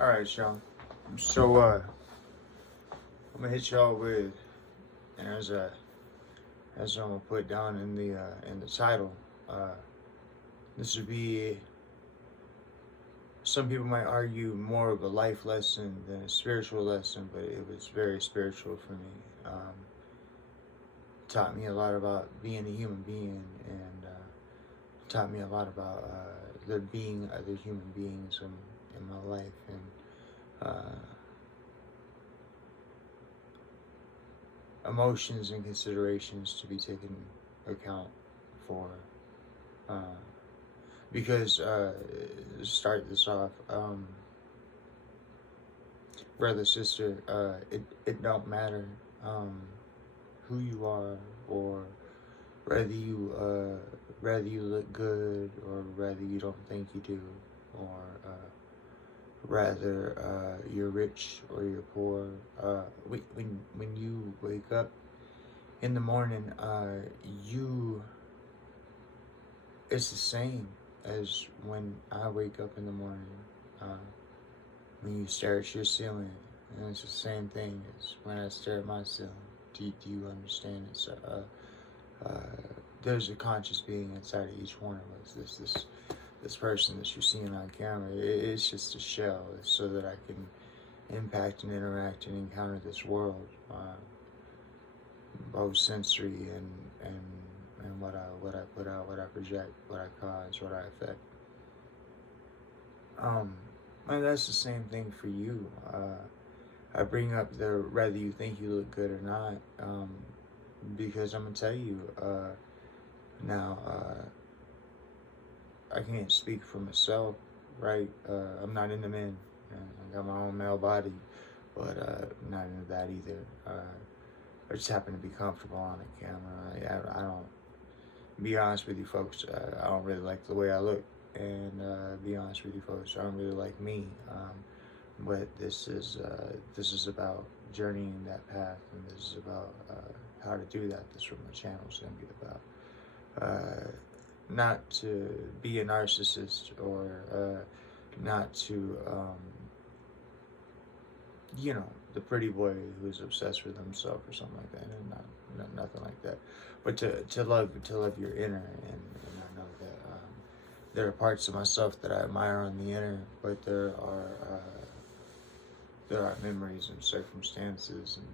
Alright, y'all. So, I'm gonna hit y'all with, and as I'm gonna put down in the title, uh, this would be, some people might argue, more of a life lesson than a spiritual lesson, but it was very spiritual for me. Taught me a lot about being a human being, and taught me a lot about there being other human beings in my life, and emotions and considerations to be taken account for. Uh, because start this off, brother, sister, it don't matter who you are, or whether you look good or whether you don't think you do, or rather you're rich or you're poor. When you wake up in the morning, it's the same as when I wake up in the morning. When you stare at your ceiling, and it's the same thing as when I stare at my ceiling. Do you understand it? So, there's a conscious being inside of each one of us. This person that you're seeing on camera, it's just a shell. It's so that I can impact and interact and encounter this world, both sensory and what I put out, what I project, what I cause, what I affect. And that's the same thing for you. I bring up the whether you think you look good or not, because I'm gonna tell you now. I can't speak for myself, right? I'm not into men. I got my own male body, but I'm not into that either. I just happen to be comfortable on a camera. I don't. Be honest with you, folks. I don't really like the way I look, and be honest with you, folks. I don't really like me. But this is about journeying that path, and this is about how to do that. This is what my channel is going to be about. Not to be a narcissist, or not to, the pretty boy who's obsessed with himself or something like that, and nothing like that. But to love your inner, and I know that there are parts of myself that I admire on the inner, but there are memories and circumstances and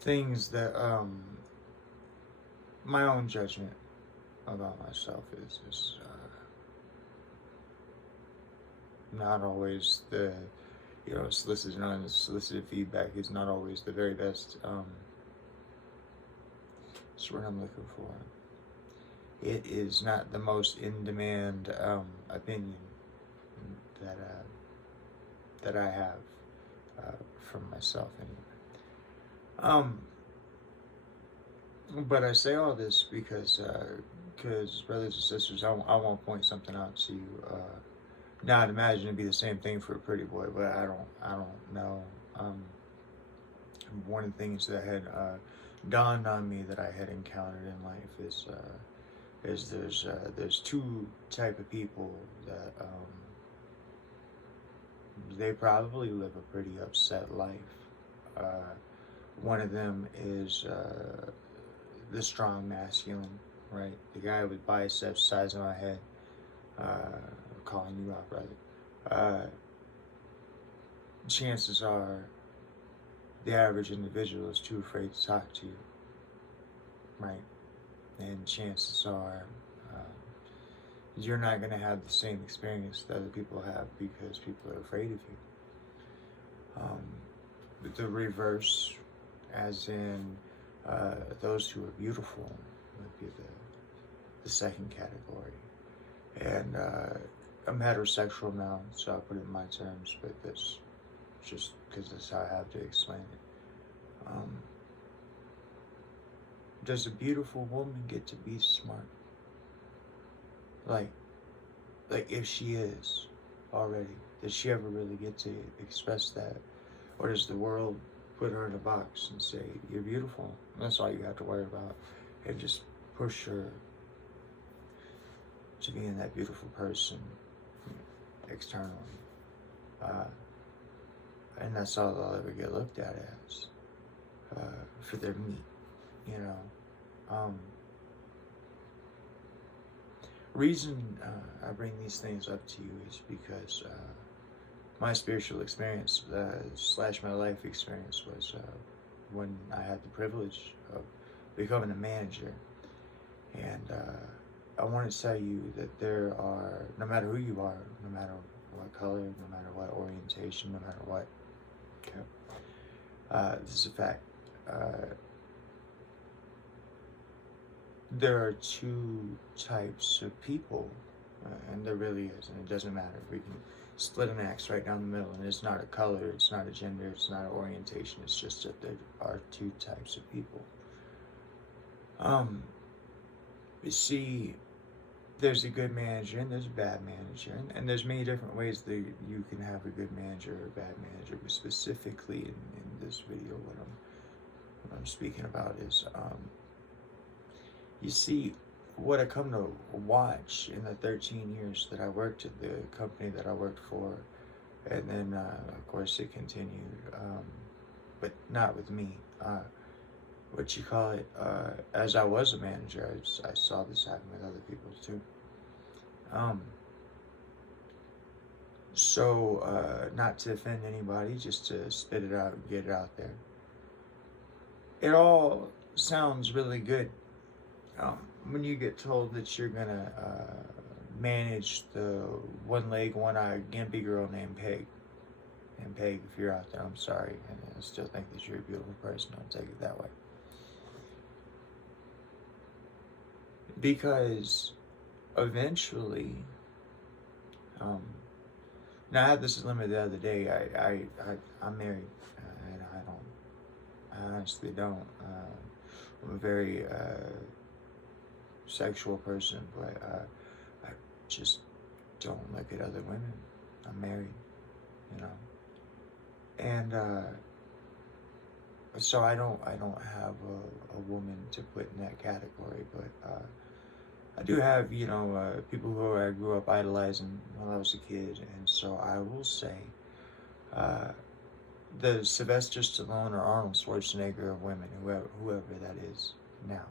things that my own judgment about myself is not always the, solicited and unsolicited feedback is not always the very best. That's what I'm looking for. It is not the most in-demand opinion that I have from myself anyway. But I say all this because brothers and sisters, I want to point something out to you. Now I'd imagine it'd be the same thing for a pretty boy, but I don't know. One of the things that had dawned on me that I had encountered in life is there's two type of people that they probably live a pretty upset life. One of them is the strong masculine, right? The guy with biceps size of my head, calling you out, brother. Chances are the average individual is too afraid to talk to you, right? And chances are you're not going to have the same experience that other people have because people are afraid of you. The reverse, as in those who are beautiful, would be the second category. And I'm heterosexual now, so I'll put it in my terms, but that's just because that's how I have to explain it. Does a beautiful woman get to be smart? Like if she is already, does she ever really get to express that? Or does the world put her in a box and say, you're beautiful, that's all you have to worry about, and just push her to being that beautiful person externally? uh, and that's all they'll ever get looked at as, for their meat, you know. Reason I bring these things up to you is because my spiritual experience slash my life experience was when I had the privilege of becoming a manager. And I want to tell you that there are, no matter who you are, no matter what color, no matter what orientation, no matter what, okay, this is a fact. There are two types of people, and there really is, and it doesn't matter. We can split an axe right down the middle, and it's not a color, it's not a gender, it's not an orientation, it's just that there are two types of people. You see, there's a good manager and there's a bad manager, and there's many different ways that you can have a good manager or a bad manager, but specifically in this video, what I'm speaking about is, you see, what I come to watch in the 13 years that I worked at the company that I worked for, and then of course it continued, but not with me. What you call it, as I was a manager, I saw this happen with other people too. So not to offend anybody, just to spit it out and get it out there. It all sounds really good. When you get told that you're gonna manage the one-leg, one-eyed, gimpy girl named Peg, and Peg, if you're out there, I'm sorry, and I still think that you're a beautiful person, I'll take it that way. Because eventually, now I had this limit the other day. I'm married, and I honestly don't. I'm a very sexual person, but I just don't look at other women. I'm married, you know, and so I don't have a woman to put in that category, but I do have, you know, people who I grew up idolizing when I was a kid, and so I will say the Sylvester Stallone or Arnold Schwarzenegger of women, whoever that is now.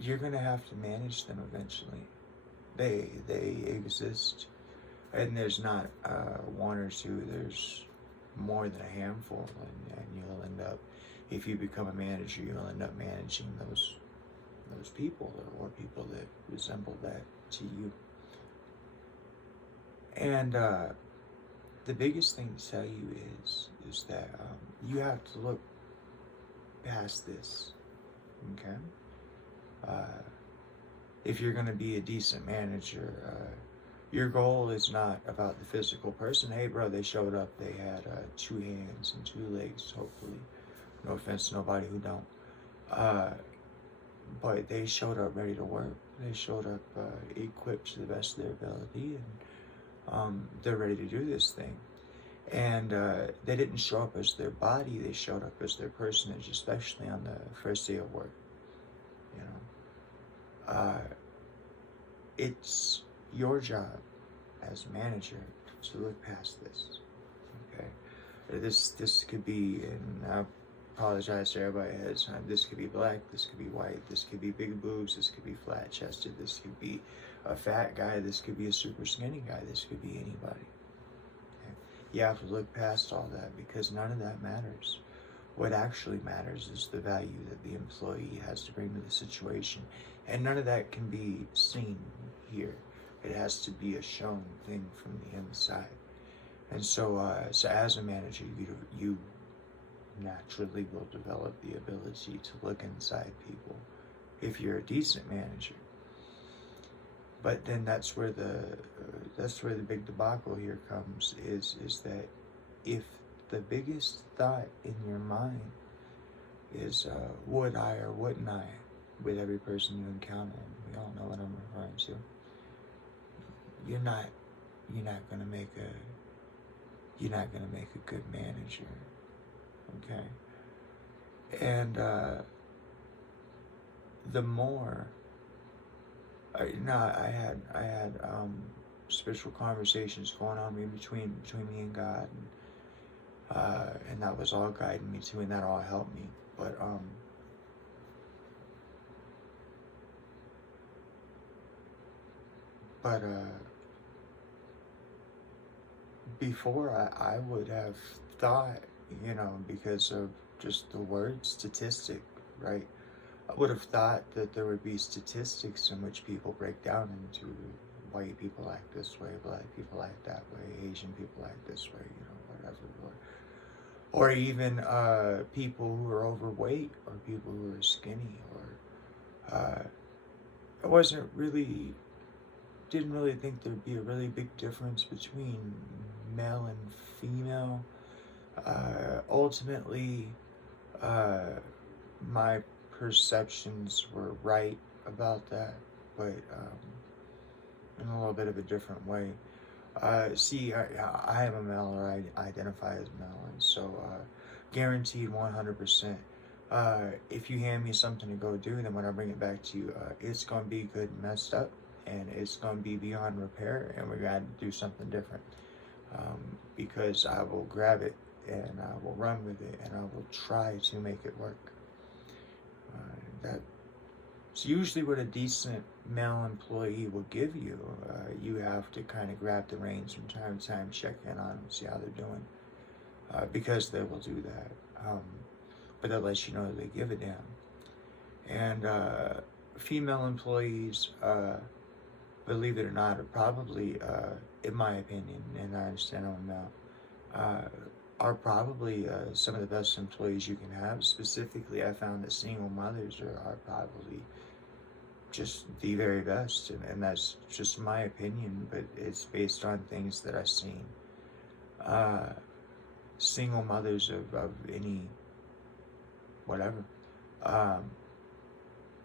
You're gonna have to manage them eventually. They exist, and there's not one or two. There's more than a handful, and you'll end up, if you become a manager, you'll end up managing those people or people that resemble that to you. And the biggest thing to tell you is that you have to look past this, okay? If you're going to be a decent manager, your goal is not about the physical person. Hey, bro, they showed up. They had 2 hands and 2 legs, hopefully. No offense to nobody who don't. But they showed up ready to work. They showed up equipped to the best of their ability, and they're ready to do this thing. And they didn't show up as their body. They showed up as their personage, especially on the first day of work. You know, it's your job as manager to look past this. Okay, this could be, and I apologize to everybody ahead of time. This could be black. This could be white. This could be big boobs. This could be flat chested. This could be a fat guy. This could be a super skinny guy. This could be anybody. Okay? You have to look past all that, because none of that matters. What actually matters is the value that the employee has to bring to the situation. And none of that can be seen here. It has to be a shown thing from the inside. And so, so as a manager, you naturally will develop the ability to look inside people if you're a decent manager. But then that's where the big debacle here comes, is that if the biggest thought in your mind is would I or wouldn't I, with every person you encounter, and we all know what I'm referring to, you're not gonna make a good manager. Okay? And the more No, I had spiritual conversations going on between me and God, and that was all guiding me to, and that all helped me. But before I would have thought, because of just the word statistic, right? I would have thought that there would be statistics in which people break down into white people act this way, black people act that way, Asian people act this way, whatever. Or even people who are overweight, or people who are skinny, or I didn't really think there'd be a really big difference between male and female. Ultimately, my perceptions were right about that, but in a little bit of a different way. See, I am a male, or I identify as male, and so guaranteed 100%. If you hand me something to go do, then when I bring it back to you, it's going to be good and messed up, and it's going to be beyond repair, and we got to do something different. Because I will grab it, and I will run with it, and I will try to make it work. That's usually what a decent male employee will give you. You have to kind of grab the reins from time to time, check in on them, see how they're doing, because they will do that. But that lets you know that they give a damn. And female employees, believe it or not, are probably, in my opinion, and I understand I'm a male, are probably some of the best employees you can have. Specifically, I found that single mothers are probably just the very best, and that's just my opinion, but it's based on things that I've seen. Single mothers of any whatever,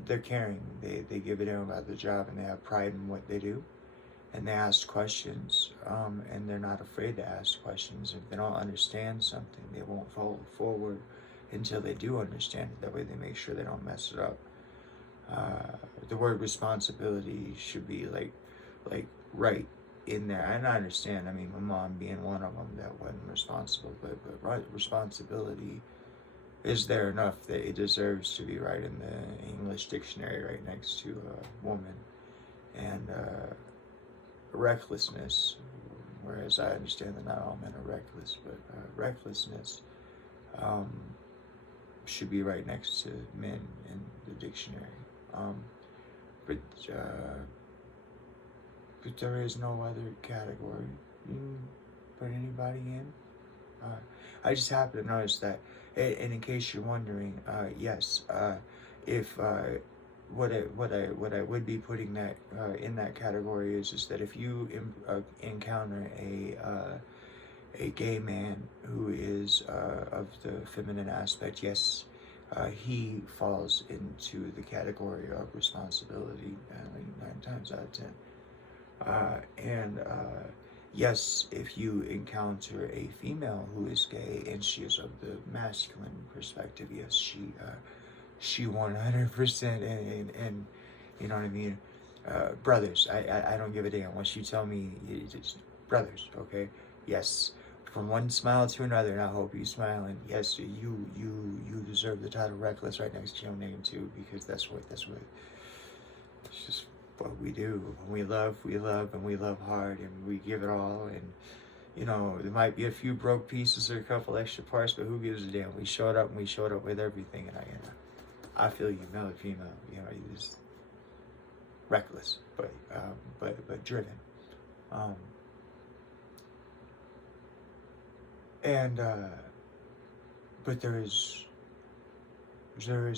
they're caring, they give a damn about the job, and they have pride in what they do, and they ask questions, and they're not afraid to ask questions. If they don't understand something, they won't follow forward until they do understand it. That way they make sure they don't mess it up. The word responsibility should be like right in there. And I understand, I mean, my mom being one of them that wasn't responsible, but right, responsibility is there enough that it deserves to be right in the English dictionary, right next to woman. And recklessness, whereas I understand that not all men are reckless, but recklessness should be right next to men in the dictionary. But there is no other category you can put anybody in. I just happen to notice that, and in case you're wondering, yes, if what I would be putting that in that category is that if you encounter a gay man who is of the feminine aspect, yes, he falls into the category of responsibility, 9 times out of 10. And yes, if you encounter a female who is gay and she is of the masculine perspective, yes, she 100%, and you know what I mean. Brothers, I don't give a damn. Once you tell me, it's brothers, okay? Yes. From one smile to another, and I hope you smile. And yes, you deserve the title reckless right next to your name too, because that's what it's just what we do. When we love, and we love hard, and we give it all. And there might be a few broke pieces or a couple extra parts, but who gives a damn? We showed up, and we showed up with everything. And I feel you, male or female. You just reckless, but driven. But there is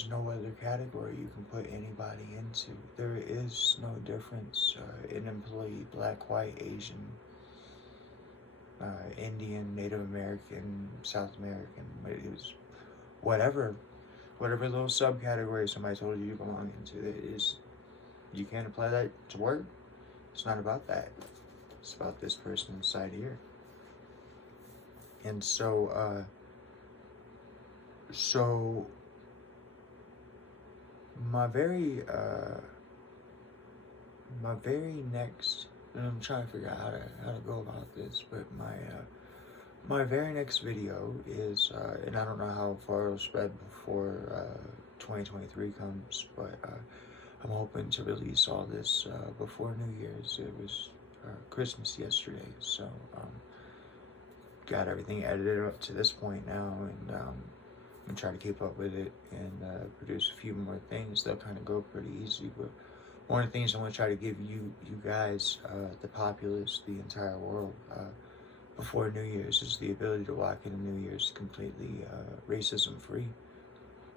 no other category you can put anybody into. There is no difference in employee, black, white, Asian, Indian, Native American, South American. It was whatever little subcategory somebody told you belong into. It is, you can't apply that to work. It's not about that. It's about this person inside here. And so my very my very next, and I'm trying to figure out how to go about this, but my very next video is, and I don't know how far it'll spread before 2023 comes, but I'm hoping to release all this before New Year's. It was Christmas yesterday, so got everything edited up to this point now, and I'm gonna try to keep up with it and produce a few more things. They'll kind of go pretty easy, but one of the things I want to try to give you guys, the populace, the entire world, before New Year's is the ability to walk into New Year's completely racism free.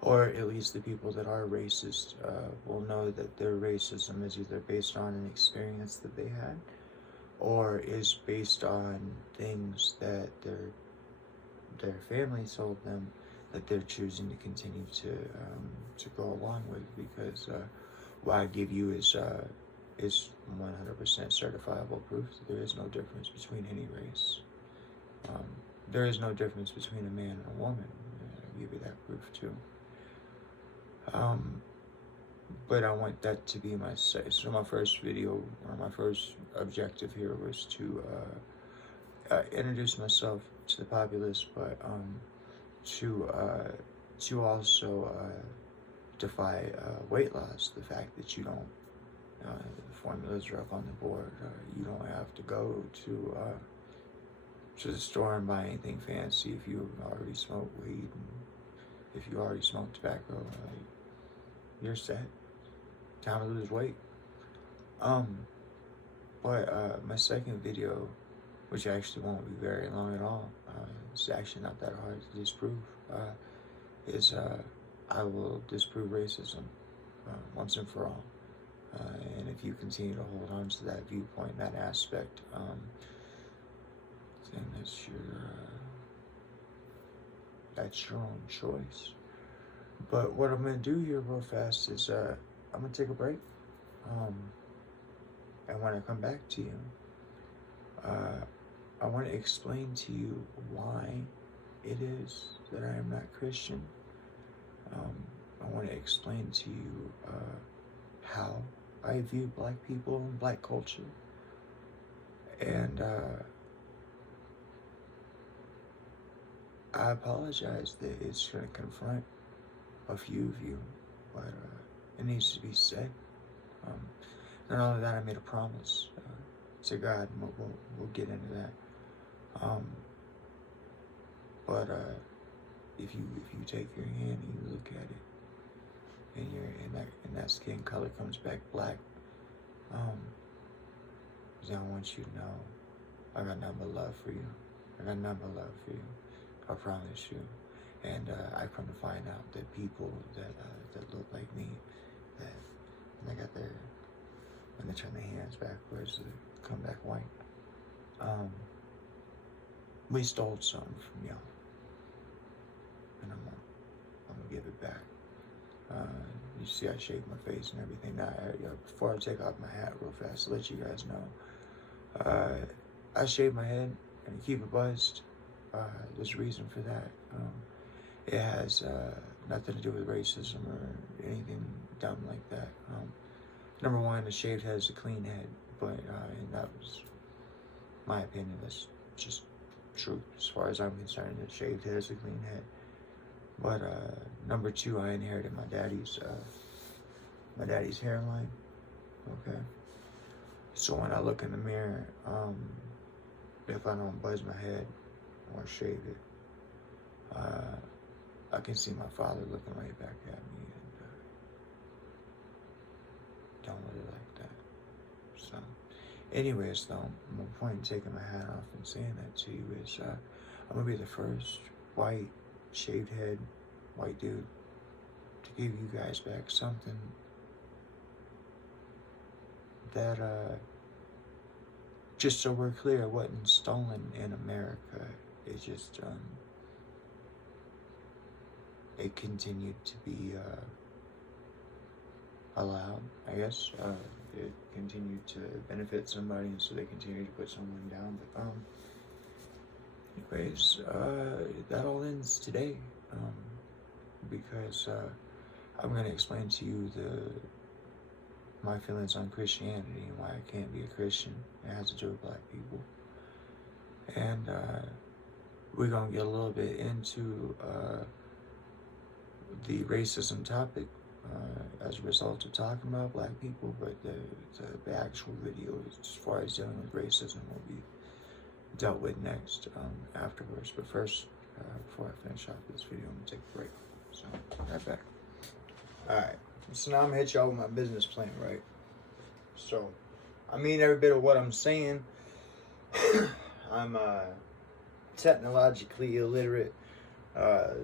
Or at least the people that are racist will know that their racism is either based on an experience that they had, or is based on things that their family told them that they're choosing to continue to go along with, because what I give you is 100% certifiable proof that there is no difference between any race. There is no difference between a man and a woman. I give you that proof too. But I want that to be so my first video, or my first objective here, was to introduce myself to the populace, but to also defy weight loss. The fact that you don't, the formulas are up on the board. You don't have to go to the store and buy anything fancy if you already smoke weed. And if you already smoke tobacco, you're set. Time to lose weight. But my second video, which actually won't be very long at all, it's actually not that hard to disprove, is I will disprove racism once and for all. And if you continue to hold on to that viewpoint, that aspect, then that's your own choice. But what I'm going to do here real fast is I'm going to take a break. And when I come back to you, I want to explain to you why it is that I am not Christian. I want to explain to you how I view Black people and Black culture. And I apologize that it's going to confront a few of you, but it needs to be said. Not only that, I made a promise to God, and we'll get into that. But if you take your hand and you look at it, and that skin color comes back black, then I want you to know I got nothing but love for you. I got nothing but love for you. I promise you. And I come to find out that people that look like me, that when they turn their hands backwards, they come back white. We stole something from y'all, and I'm gonna give it back. You see, I shaved my face and everything. Now, before I take off my hat real fast, to let you guys know, I shave my head and keep it buzzed. There's a reason for that. It has nothing to do with racism or anything dumb like that. Number one, a shaved head is a clean head, but and that was my opinion. That's just true as far as I'm concerned. A shaved head is a clean head. But number two, I inherited my daddy's hairline. Okay. So when I look in the mirror, if I don't buzz my head or shave it, I can see my father looking right back at me, and don't really like that. So, anyways, though, my point in taking my hat off and saying that to you is, I'm gonna be the first white, shaved head, white dude to give you guys back something that, just so we're clear, it wasn't stolen in America. It just, it continued to be allowed, I guess. It continued to benefit somebody, and so they continued to put someone down. But anyways, that all ends today, because I'm going to explain to you my feelings on Christianity and why I can't be a Christian. It has to do with black people. And we're going to get a little bit into the racism topic as a result of talking about black people, but the actual video as far as dealing with racism will be dealt with next afterwards. But first, before I finish off this video, I'm going to take a break. So, right back. Alright, so now I'm going to hit y'all with my business plan, right? So, I mean every bit of what I'm saying. I'm technologically illiterate,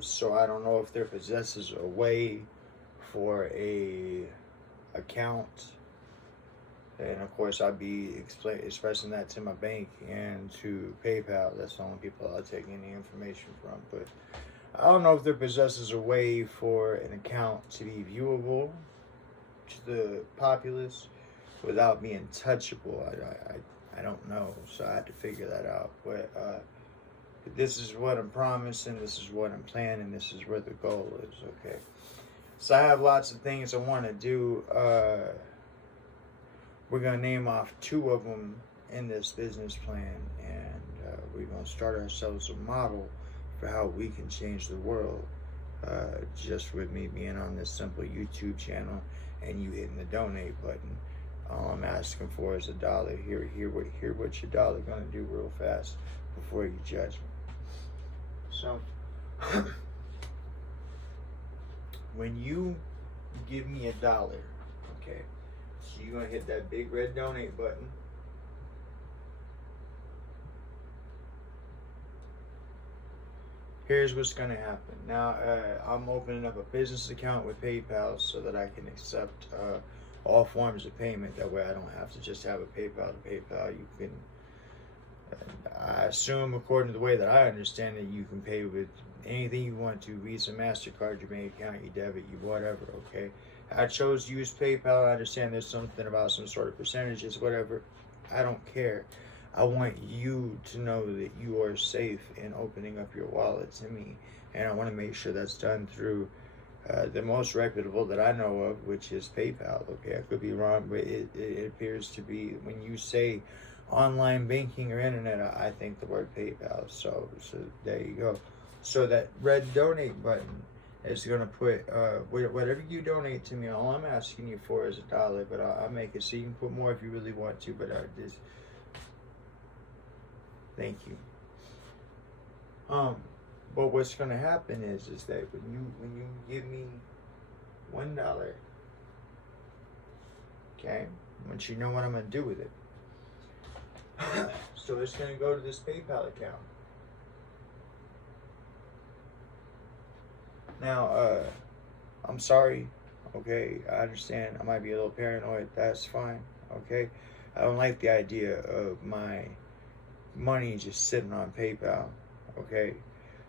so I don't know if there possesses a way for a account, and of course I'll be expressing that to my bank and to PayPal. That's the only people I'll take any information from. But I don't know if there possesses a way for an account to be viewable to the populace without being touchable. I don't know, so I had to figure that out. But this is what I'm promising, this is what I'm planning, this is where the goal is, okay? So I have lots of things I want to do. We're going to name off 2 of them in this business plan, and we're going to start ourselves a model for how we can change the world, just with me being on this simple YouTube channel and you hitting the donate button. All I'm asking for is $1. Hear what your dollar gonna do real fast before you judge me. So, when you give me $1, okay, so you're gonna hit that big red donate button. Here's what's gonna happen. Now, I'm opening up a business account with PayPal so that I can accept all forms of payment. That way I don't have to just have a PayPal to PayPal. You can, I assume according to the way that I understand it, you can pay with anything you want to, Visa, MasterCard, your bank account, your debit, your whatever, okay? I chose to use PayPal. I understand there's something about some sort of percentages, whatever. I don't care. I want you to know that you are safe in opening up your wallet to me. And I want to make sure that's done through the most reputable that I know of, which is PayPal. Okay, I could be wrong, but it appears to be, when you say online banking or internet, I think the word PayPal. So there you go. So that red donate button is going to put whatever you donate to me. All I'm asking you for is $1, but I'll make it so you can put more if you really want to. But thank you. But what's going to happen is that when you give me $1, okay, I want you to know what I'm going to do with it. So it's going to go to this PayPal account. Now, I'm sorry, okay, I understand I might be a little paranoid, that's fine, okay? I don't like the idea of my money just sitting on PayPal, okay?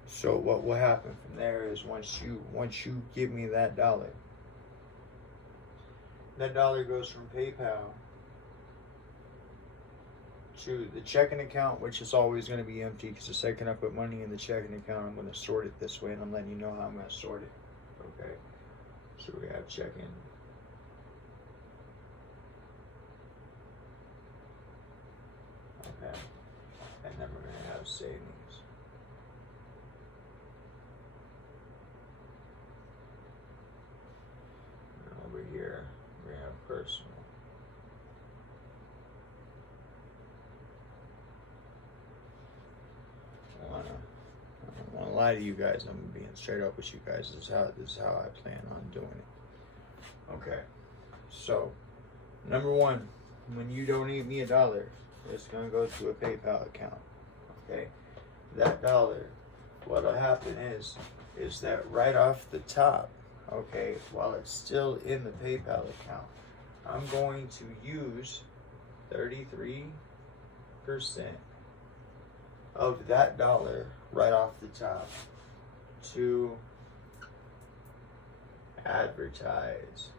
So what will happen from there is once you give me that $1 goes from PayPal to the checking account, which is always going to be empty, because the second I put money in the checking account, I'm going to sort it this way, and I'm letting you know how I'm going to sort it. Okay, so we have checking, okay, and then we're going to have savings. And over here we have personal. I don't want to lie to you guys. I'm being straight up with you guys. This is how I plan on doing it. Okay. So, number one, when you donate me $1, it's gonna go to a PayPal account. Okay. That $1, what'll happen is that right off the top, okay, while it's still in the PayPal account, I'm going to use 33% of that $1 right off the top to advertise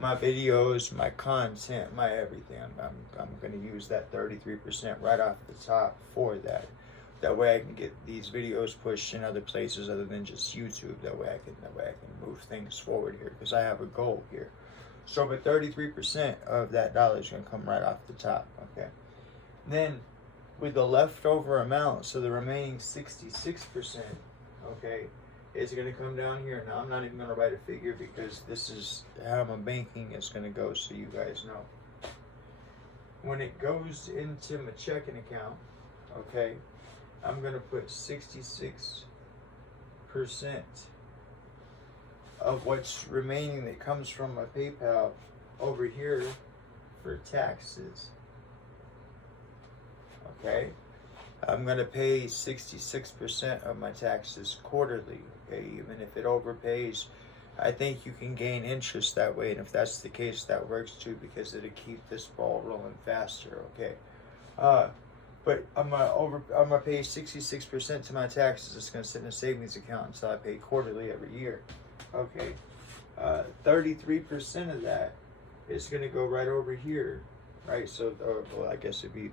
my videos, my content, my everything. I'm going to use that 33% right off the top for that. That way I can get these videos pushed in other places other than just YouTube. That way I can move things forward here, because I have a goal here. So, but 33% of that dollar is going to come right off the top. Okay. Then, with the leftover amount, so the remaining 66%, okay, is going to come down here. Now, I'm not even going to write a figure because this is how my banking is going to go, so you guys know. When it goes into my checking account, okay, I'm going to put 66% of what's remaining that comes from my PayPal over here for taxes. Okay, I'm going to pay 66% of my taxes quarterly. Okay, even if it overpays, I think you can gain interest that way, and if that's the case, that works too, because it'll keep this ball rolling faster. Okay, but I'm gonna pay 66% to my taxes. It's gonna sit in a savings account until I pay quarterly every year. Okay, 33% of that is gonna go right over here, right? So, well, I guess it'd be,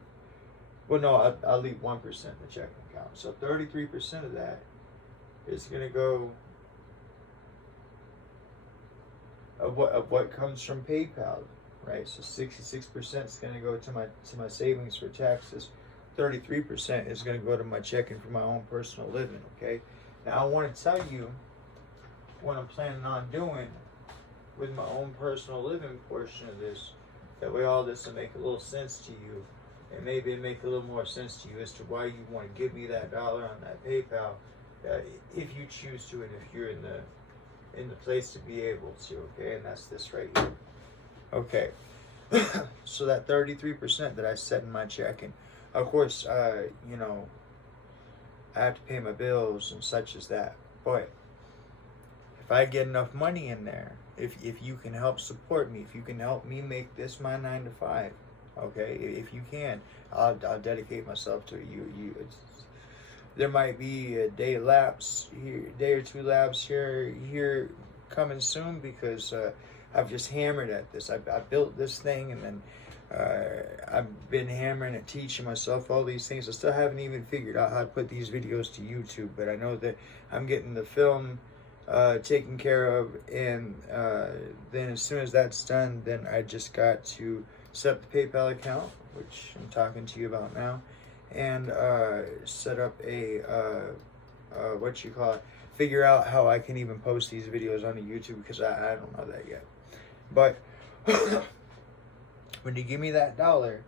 well, no, I'll leave 1% in the checking account. So 33% of that is gonna go of what comes from PayPal, right? So 66% is going to go to my savings for taxes. 33% is going to go to my checking for my own personal living. Okay. Now I want to tell you what I'm planning on doing with my own personal living portion of this. That way, all this will make a little sense to you, and maybe it make a little more sense to you as to why you want to give me that dollar on that PayPal, if you choose to, and if you're in the place to be able to. Okay, and that's this right here. Okay. So that 33% that I set in my checking, of course, you know, I have to pay my bills and such as that, but if I get enough money in there, if you can help support me, if you can help me make this my 9 to 5, okay, if you can, I'll dedicate myself to you. There might be a day or two lapse here coming soon, because I've just hammered at this. I built this thing, and then I've been hammering at teaching myself all these things. I still haven't even figured out how to put these videos to YouTube, but I know that I'm getting the film taken care of, and then as soon as that's done, then I just got to set up the PayPal account, which I'm talking to you about now, and set up a figure out how I can even post these videos onto YouTube, because I don't know that yet. But when you give me that dollar,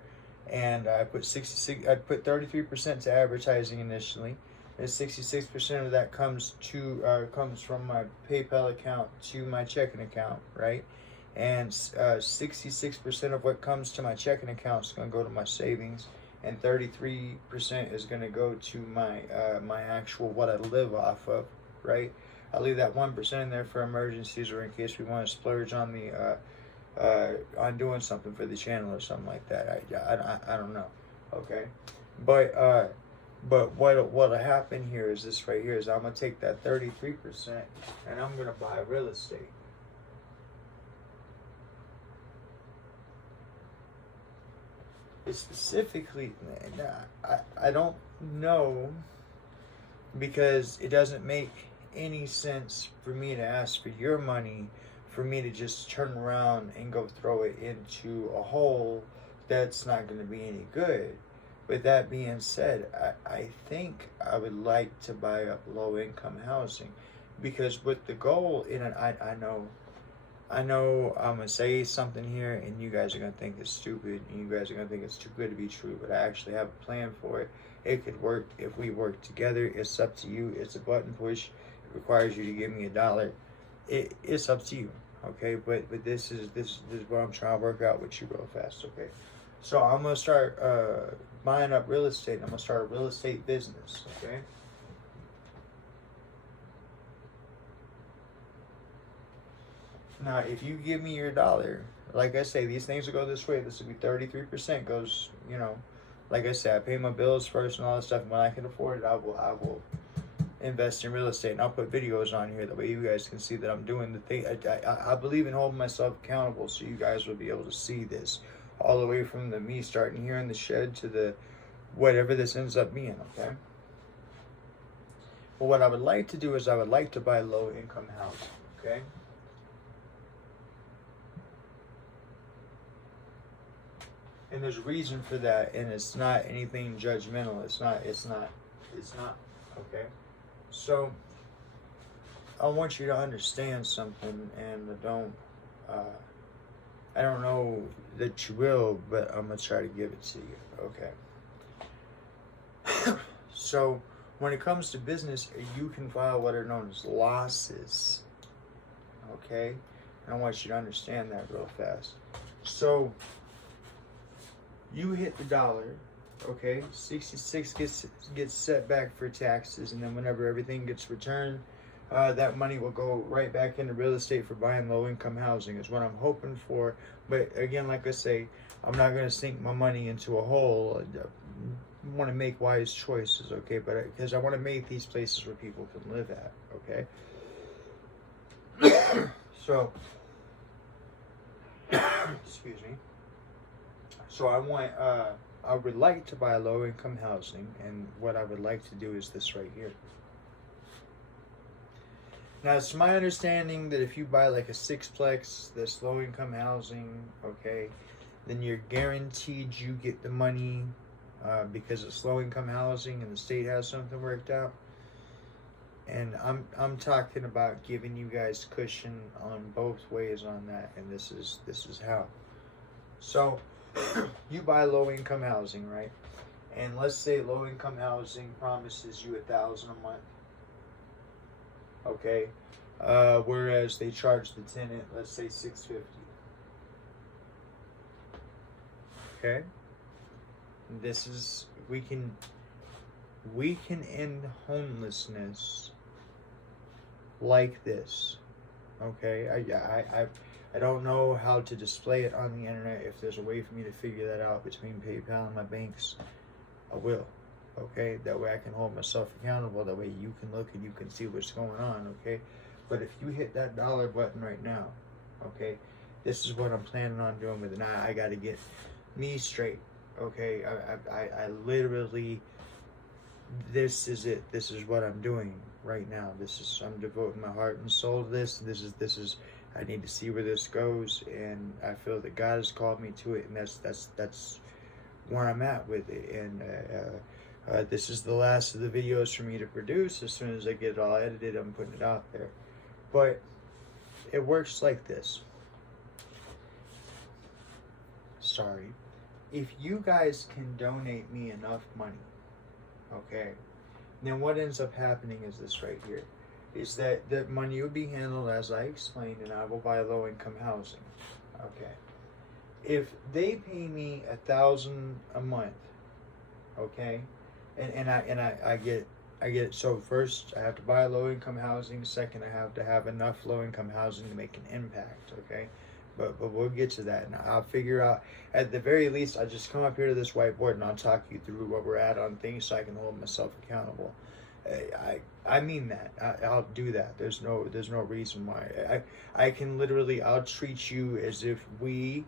and I put 33% to advertising initially, and 66% of that comes from my PayPal account to my checking account, right? And 66% of what comes to my checking account is going to go to my savings, and 33% is going to go to my my actual what I live off of, right? I'll leave that 1% in there for emergencies, or in case we want to splurge on the on doing something for the channel or something like that. I don't know, okay? But what'll happen here is this right here, is I'm gonna take that 33% and I'm gonna buy real estate. It's specifically, I don't know, because it doesn't make any sense for me to ask for your money, for me to just turn around and go throw it into a hole that's not going to be any good. With that being said, I think I would like to buy up low-income housing, because with the goal in it, I know I'm going to say something here, and you guys are going to think it's stupid, and you guys are going to think it's too good to be true, but I actually have a plan for it. It could work if we work together. It's up to you. It's a button push. It requires you to give me $1. It's up to you, okay? But this is what I'm trying to work out with you real fast, okay? So I'm going to start buying up real estate. I'm going to start a real estate business, okay? Now, if you give me your $1, like I say, these things will go this way. This will be 33% goes, you know, like I said, I pay my bills first and all that stuff. And when I can afford it, I will invest in real estate, and I'll put videos on here. That way you guys can see that I'm doing the thing. I believe in holding myself accountable, so you guys will be able to see this all the way from me starting here in the shed to the whatever this ends up being, okay? But what I would like to do is I would like to buy low income housing, okay? And there's a reason for that, and it's not anything judgmental. It's not, okay? So, I want you to understand something, and I don't know that you will, but I'm going to try to give it to you, okay? So, when it comes to business, you can file what are known as losses, okay? And I want you to understand that real fast. So, you hit the dollar, okay? 66 gets set back for taxes, and then whenever everything gets returned, that money will go right back into real estate for buying low-income housing is what I'm hoping for. But again, like I say, I'm not going to sink my money into a hole. I want to make wise choices, okay? But because I want to make these places where people can live at, okay? So, excuse me. So I would like to buy low-income housing, and what I would like to do is this right here. Now, it's my understanding that if you buy like a sixplex that's low-income housing, okay, then you're guaranteed you get the money because it's low-income housing and the state has something worked out. And I'm talking about giving you guys cushion on both ways on that, and this is how. So, you buy low-income housing, right? And let's say low-income housing promises you $1,000 a month. Okay, whereas they charge the tenant, let's say $650. Okay, this is we can end homelessness like this. Okay, I don't know how to display it on the internet. If there's a way for me to figure that out between PayPal and my banks, I will. Okay, that way I can hold myself accountable. That way you can look and you can see what's going on. Okay, but if you hit that dollar button right now, okay, this is what I'm planning on doing with it. Now I got to get me straight. Okay, I literally, this is it. This is what I'm doing right now. I'm devoting my heart and soul to this. This is. I need to see where this goes, and I feel that God has called me to it, and that's where I'm at with it. And this is the last of the videos for me to produce. As soon as I get it all edited, I'm putting it out there. But it works like this. Sorry. If you guys can donate me enough money, okay, then what ends up happening is this right here. Is that the money will be handled as I explained, and I will buy low-income housing. Okay. If they pay me $1,000 a month, okay, and I get so first I have to buy low-income housing. Second, I have to have enough low-income housing to make an impact. Okay, but we'll get to that, and I'll figure out. At the very least, I'll just come up here to this whiteboard and I'll talk you through where we're at on things so I can hold myself accountable. I mean that. I'll do that. There's no reason why. I can literally, I'll treat you as if we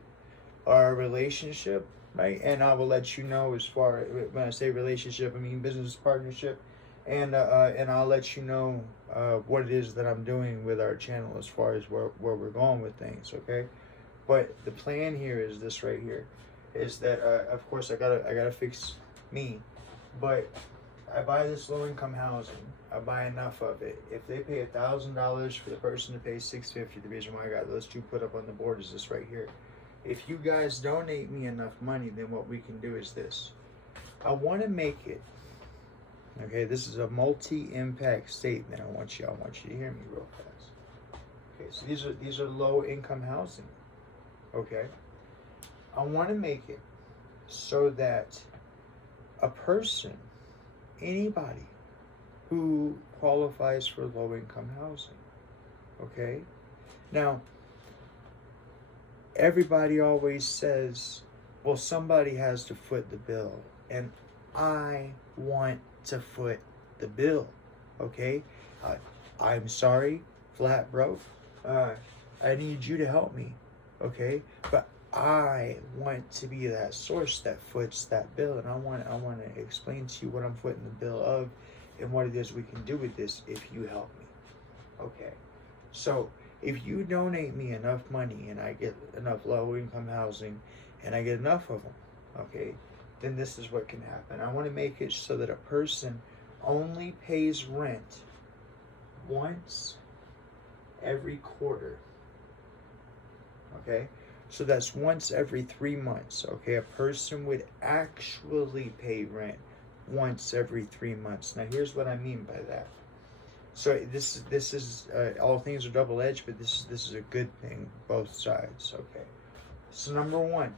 are a relationship, right? And I will let you know, as far, when I say relationship, I mean business partnership, and I'll let you know what it is that I'm doing with our channel as far as where we're going with things, okay? But the plan here is this right here, is that of course I gotta fix me, but I buy this low-income housing. I buy enough of it. If they pay $1,000 for the person to pay $650, the reason why I got those two put up on the board is this right here. If you guys donate me enough money, then what we can do is this. I want to make it. Okay, this is a multi-impact statement. I want you to hear me real fast. Okay, so these are low-income housing. Okay, I want to make it so that a person, anybody who qualifies for low-income housing, okay? Now, everybody always says, well, somebody has to foot the bill, and I want to foot the bill, okay? I'm sorry, flat broke. I need you to help me, okay? But I want to be that source that foots that bill, and I want to explain to you what I'm footing the bill of and what it is we can do with this if you help me. Okay, so if you donate me enough money and I get enough low-income housing and I get enough of them, okay, then this is what can happen. I want to make it so that a person only pays rent once every quarter. Okay, so that's once every 3 months. Okay, a person would actually pay rent once every 3 months. Now here's what I mean by that. So this is all things are double-edged, but this is a good thing, both sides. Okay, so number one,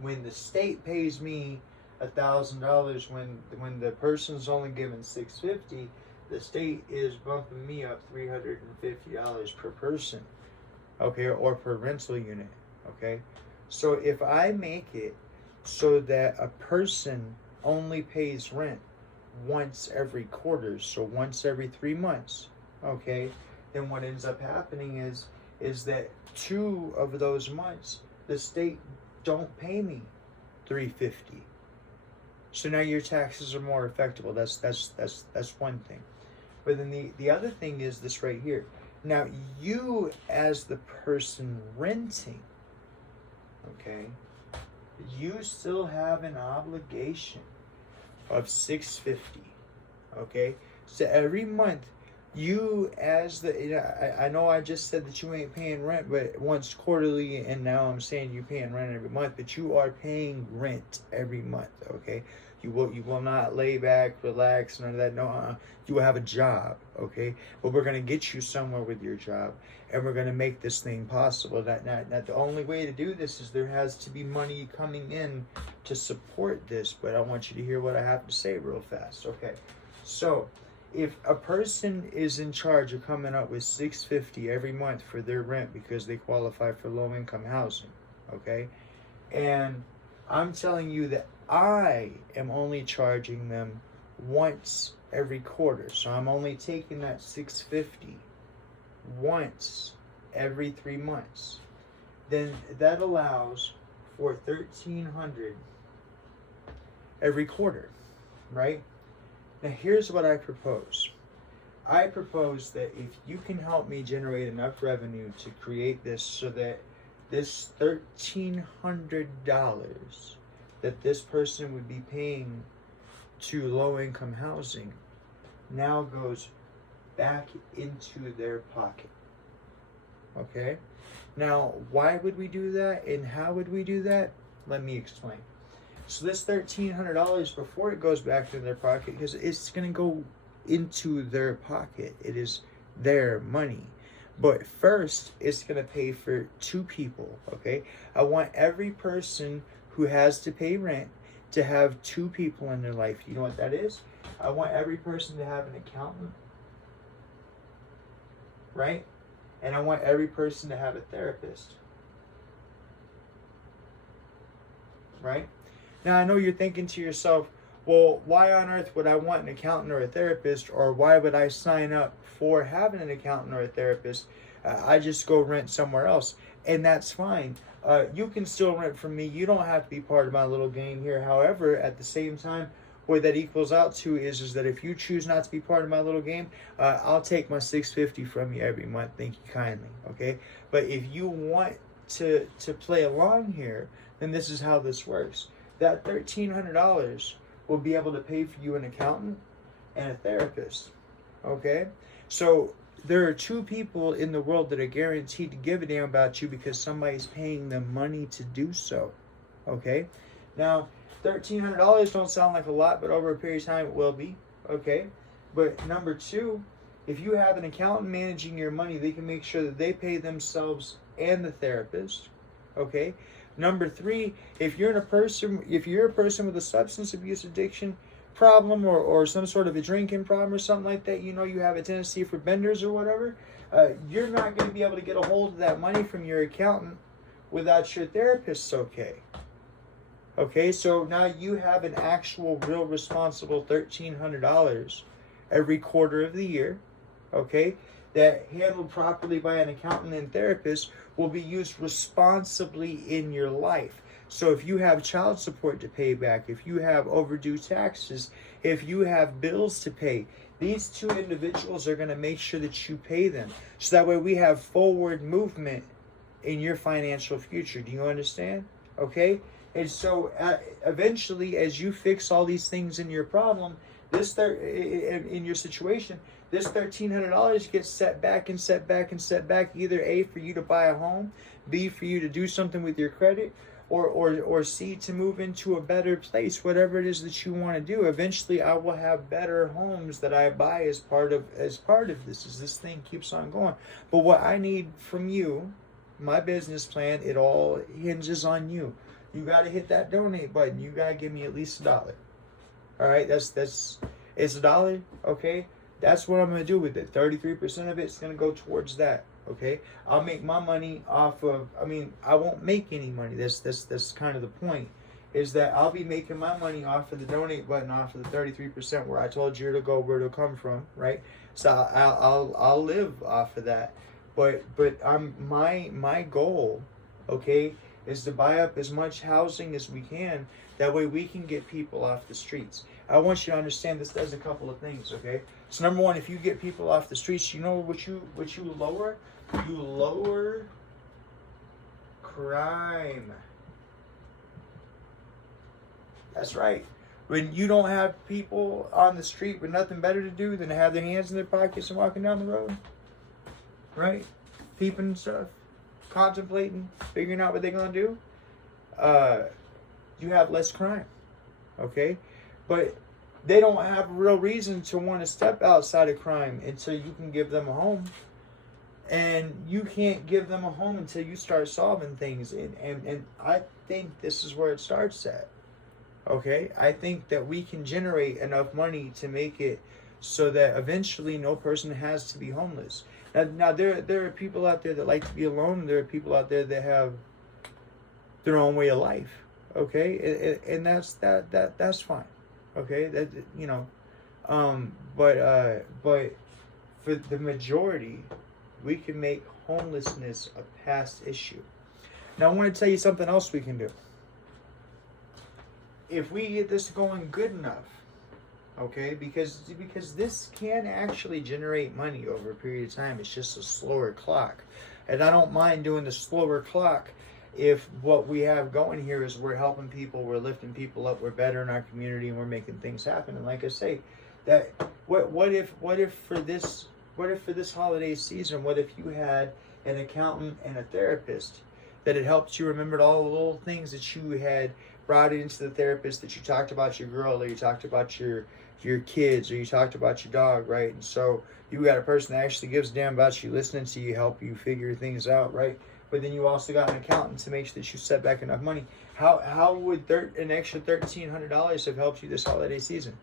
when the state pays me $1,000, when the person's only given $650, the state is bumping me up $350 per person, okay, or per rental unit. Okay, so if I make it so that a person only pays rent once every quarter, so once every 3 months, okay, then what ends up happening is that 2 of those months the state don't pay me $350. So now your taxes are more effective. That's one thing. But then the other thing is this right here. Now you as the person renting, okay, you still have an obligation of $650. Okay, so every month you as the, I know I just said that you ain't paying rent but once quarterly, and now I'm saying you're paying rent every month, but you are paying rent every month. Okay, you will not lay back, relax, none of that. No, you will have a job. Okay, but we're gonna get you somewhere with your job, and we're gonna make this thing possible. That the only way to do this is there has to be money coming in to support this. But I want you to hear what I have to say real fast. Okay, so if a person is in charge of coming up with $650 every month for their rent because they qualify for low-income housing, okay, and I'm telling you that I am only charging them once every quarter, so I'm only taking that $650 once every 3 months, then that allows for $1,300 every quarter, right? Now here's what I propose. I propose that if you can help me generate enough revenue to create this so that this $1,300 that this person would be paying to low-income housing now goes back into their pocket. Okay? Now, why would we do that and how would we do that? Let me explain. So this $1,300, before it goes back to their pocket, because it's going to go into their pocket. It is their money. But first, it's going to pay for 2 people, okay? I want every person who has to pay rent to have 2 people in their life. You know what that is? I want every person to have an accountant, right? And I want every person to have a therapist, right? Now, I know you're thinking to yourself, well, why on earth would I want an accountant or a therapist, or why would I sign up for having an accountant or a therapist? I just go rent somewhere else, and that's fine. You can still rent from me. You don't have to be part of my little game here. However, at the same time, what that equals out to is that if you choose not to be part of my little game, I'll take my $650 from you every month. Thank you kindly, okay? But if you want to play along here, then this is how this works. That $1,300 will be able to pay for you an accountant and a therapist, okay? So there are 2 people in the world that are guaranteed to give a damn about you because somebody's paying them money to do so, okay? Now, $1,300 don't sound like a lot, but over a period of time it will be, okay? But number 2, if you have an accountant managing your money, they can make sure that they pay themselves and the therapist, okay? Number 3, if you're a person with a substance abuse addiction problem or some sort of a drinking problem or something like that, you know you have a tendency for benders or whatever, you're not going to be able to get a hold of that money from your accountant without your therapist's okay. Okay, so now you have an actual, real, responsible $1,300 every quarter of the year, okay, that handled properly by an accountant and therapist will be used responsibly in your life. So if you have child support to pay back, if you have overdue taxes, if you have bills to pay, these two individuals are going to make sure that you pay them. So that way we have forward movement in your financial future. Do you understand? Okay? And so eventually, as you fix all these things in your problem, in your situation, this $1,300 gets set back and set back and set back. Either A, for you to buy a home, B, for you to do something with your credit, or C, to move into a better place, whatever it is that you want to do. Eventually, I will have better homes that I buy as part of this, as this thing keeps on going. But what I need from you, my business plan, it all hinges on you. You got to hit that donate button. You got to give me at least $1. All right, it's $1. Okay, that's what I'm gonna do with it. 33% of it's gonna go towards that. Okay, I'll make my money off of. I mean, I won't make any money. That's kind of the point. Is that I'll be making my money off of the donate button, off of the 33% where I told you to go, where to come from, right? So I'll live off of that. But my goal, okay, is to buy up as much housing as we can. That way we can get people off the streets. I want you to understand this does a couple of things, okay? So number one, if you get people off the streets, you know what you lower? You lower crime. That's right. When you don't have people on the street with nothing better to do than to have their hands in their pockets and walking down the road, right? Peeping stuff, contemplating, figuring out what they're gonna do, you have less crime, okay? But they don't have a real reason to want to step outside of crime until you can give them a home. And you can't give them a home until you start solving things. And I think this is where it starts at, okay? I think that we can generate enough money to make it so that eventually no person has to be homeless. Now there are people out there that like to be alone. There are people out there that have their own way of life. Okay, and that's fine. Okay, that but for the majority, we can make homelessness a past issue. Now I want to tell you something else we can do. If we get this going good enough, okay, because this can actually generate money over a period of time. It's just a slower clock, and I don't mind doing the slower clock if what we have going here is we're helping people, we're lifting people up, we're better in our community, and we're making things happen. And like I say, that what if for this holiday season, what if you had an accountant and a therapist that had helped you remembered all the little things that you had brought into the therapist, that you talked about your girl, or you talked about your kids, or you talked about your dog, right? And so you got a person that actually gives a damn about you, listening to you, help you figure things out, right? But then you also got an accountant to make sure that you set back enough money. How would an extra $1,300 have helped you this holiday season,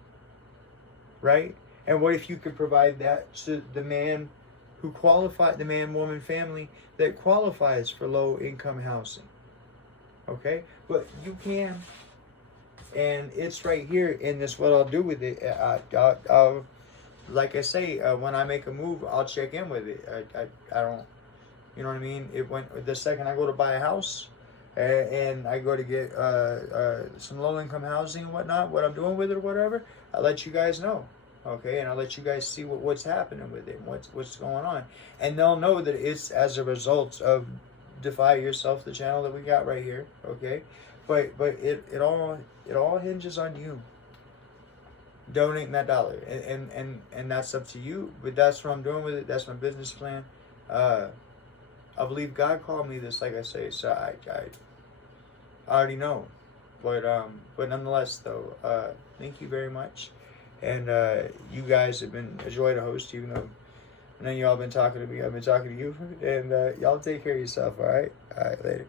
right? And what if you could provide that to the man who qualified, the man, woman, family that qualifies for low income housing? Okay, but you can, and it's right here in this. What I'll do with it, I'll like I say, when I make a move, I'll check in with it. I don't. You know what I mean? The second I go to buy a house, and I go to get some low-income housing and whatnot, what I'm doing with it or whatever, I'll let you guys know, okay? And I'll let you guys see what's happening with it and what's going on. And they'll know that it's as a result of Defy Yourself, the channel that we got right here, okay? But it all hinges on you donating that $1, and that's up to you. But that's what I'm doing with it. That's my business plan. I believe God called me this, like I say, so I already know. But nonetheless, though, thank you very much. And you guys have been a joy to host, even though I know y'all been talking to me. I've been talking to you. And y'all take care of yourself, all right? All right, later.